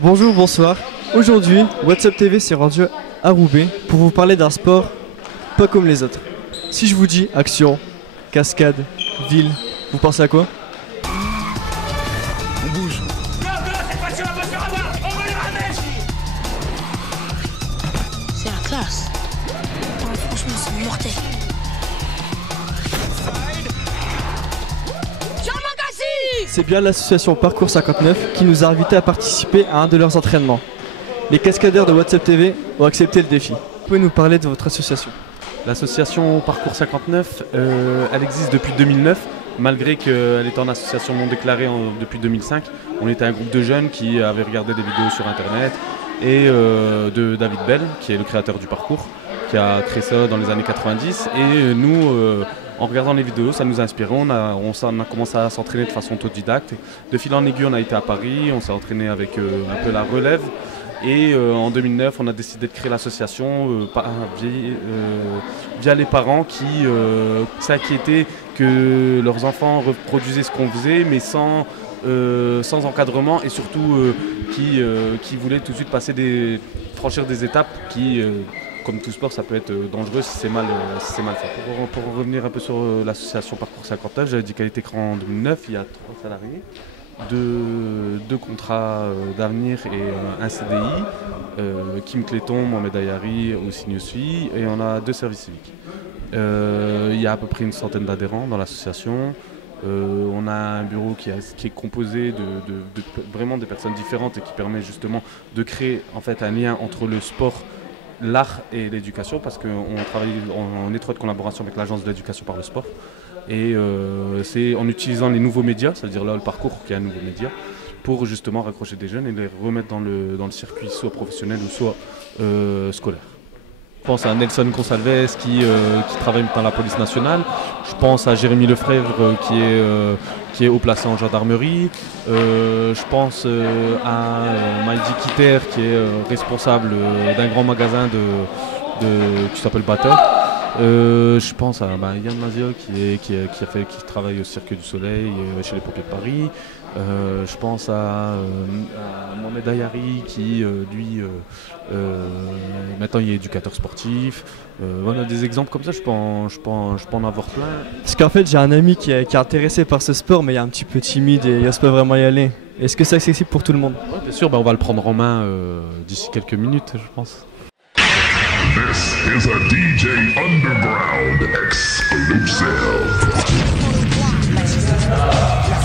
Bonjour, bonsoir. Aujourd'hui, WhatsApp TV s'est rendu à Roubaix pour vous parler d'un sport pas comme les autres. Si je vous dis action, cascade, ville, vous pensez à quoi? On bouge. C'est la classe. Oh, franchement, c'est mortel. C'est bien l'association Parcours 59 qui nous a invités à participer à un de leurs entraînements. Les cascadeurs de WhatsApp TV ont accepté le défi. Vous pouvez nous parler de votre association? L'association Parcours 59, elle existe depuis 2009, malgré qu'elle est en association non déclarée depuis 2005. On était un groupe de jeunes qui avaient regardé des vidéos sur internet et de David Bell, qui est le créateur du parcours, qui a créé ça dans les années 90. Et nous, en regardant les vidéos, ça nous a inspiré. On a commencé à s'entraîner de façon autodidacte. De fil en aiguille, on a été à Paris, on s'est entraîné avec un peu la relève. Et en 2009, on a décidé de créer l'association via les parents qui s'inquiétaient que leurs enfants reproduisaient ce qu'on faisait, mais sans encadrement, et surtout qui voulaient tout de suite franchir des étapes qui, comme tout sport, ça peut être dangereux si c'est mal fait. Pour revenir un peu sur l'association Parcours 59, j'avais dit qu'elle était créée en 2009, il y a 3 salariés. Deux contrats d'avenir et un CDI, Kim Cléton, Mohamed Ayari, Oussine Sui, et on a 2 services civiques. Il y a à peu près une centaine d'adhérents dans l'association. On a un bureau qui est composé de vraiment des personnes différentes et qui permet justement de créer en fait un lien entre le sport, l'art et l'éducation, parce qu'on travaille en étroite collaboration avec l'agence de l'éducation par le sport. Et c'est en utilisant les nouveaux médias, c'est-à-dire là le parcours qui est un nouveau média, pour justement raccrocher des jeunes et les remettre dans le circuit soit professionnel ou soit scolaire. Je pense à Nelson Gonçalves qui travaille dans la police nationale. Je pense à Jérémy Lefebvre qui est haut placé en gendarmerie. Je pense à Maïdi Kiter qui est responsable d'un grand magasin qui s'appelle Bata. Je pense à Yann Mazia qui travaille au Cirque du Soleil chez les pompiers de Paris. Je pense à Mohamed Ayari qui lui maintenant il est éducateur sportif. Voilà des exemples comme ça, je peux en avoir plein. Parce qu'en fait j'ai un ami qui est intéressé par ce sport mais il est un petit peu timide et il n'ose pas vraiment y aller. Est-ce que c'est accessible pour tout le monde? Ouais, bien sûr, on va le prendre en main d'ici quelques minutes je pense. This is a DJ Underground exclusive.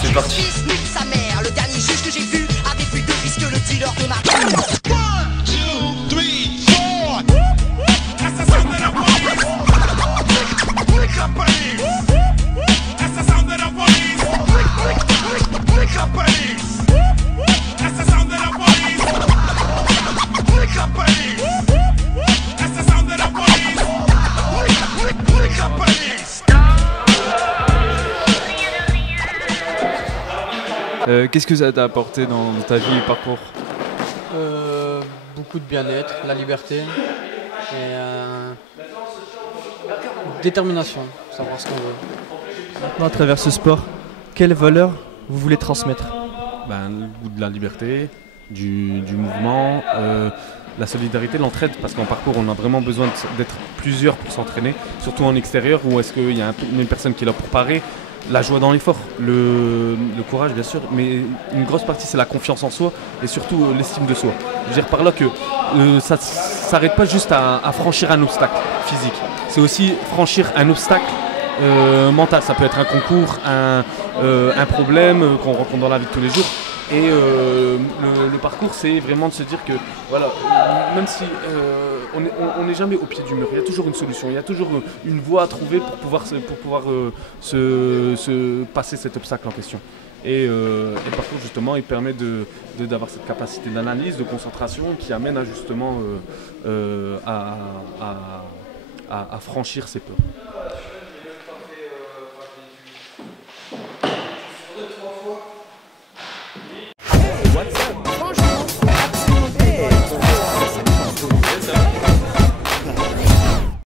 C'est parti. Nique sa mère, le dernier juge que j'ai vu avait plus de fils que le dealer de ma 1, 2, 3, 4. That's the sound of the police. Lick up police. That's the sound of the police. Lick up police. That's the sound of the police. Lick up police. That's the sound of the police. Lick up police. Qu'est-ce que ça t'a apporté dans ta vie et parcours? Beaucoup de bien-être, la liberté et détermination, savoir ce qu'on veut. Maintenant à travers ce sport, quelles valeurs vous voulez transmettre? Le goût de la liberté, du mouvement, la solidarité, l'entraide, parce qu'en parcours on a vraiment besoin d'être plusieurs pour s'entraîner, surtout en extérieur où est-ce qu'il y a une personne qui est là pour parer. La joie dans l'effort, le courage bien sûr, mais une grosse partie c'est la confiance en soi et surtout l'estime de soi. Je veux dire par là que ça ne s'arrête pas juste à franchir un obstacle physique, c'est aussi franchir un obstacle mental. Ça peut être un concours, un problème qu'on rencontre dans la vie de tous les jours. Et le parcours, c'est vraiment de se dire que voilà, même si on n'est jamais au pied du mur, il y a toujours une solution, il y a toujours une voie à trouver pour pouvoir se passer cet obstacle en question. Et le parcours justement, il permet d'avoir cette capacité d'analyse, de concentration qui amène à justement à franchir ses peurs.